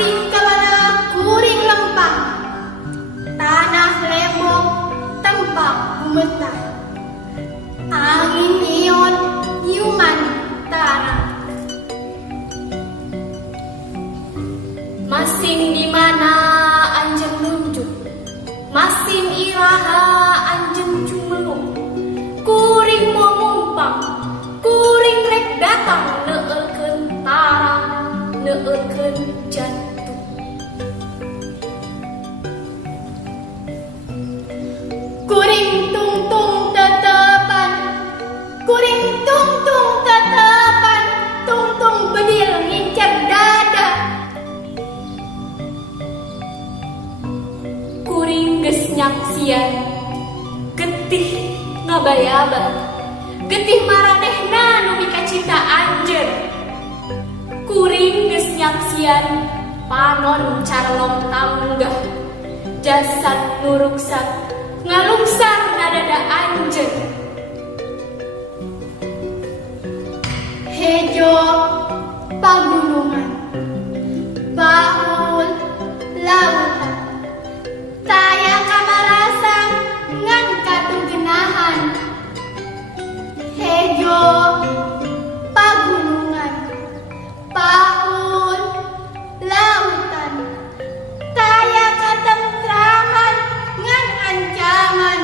Asing kemana kuring lempang, tanah lembong tempat gemetar, angin ion nyiuman tarang. Masin di mana anjeng nunjuk, masin iraha anjeng cumeluk, kuring mau mumpang, kuring rek datang neulkeun tarang, neulkeun jantung. Kuring tungtung tetepan, kuring tungtung tetepan, tungtung bedil ngincer dada. Kuring geus nyaksian, getih ngabayaba, getih maranehna nu mika cinta anjeun. Kuring geus nyaksian, panon carlong tanggah, jasad nu ruksat ngalungsar nadada anjeun. Hejo pagunungan, baul lautan, taya kamarasan ngan katunggenahan. Hejo pagunungan, baul lautan, taya katentraman ngan ancaman.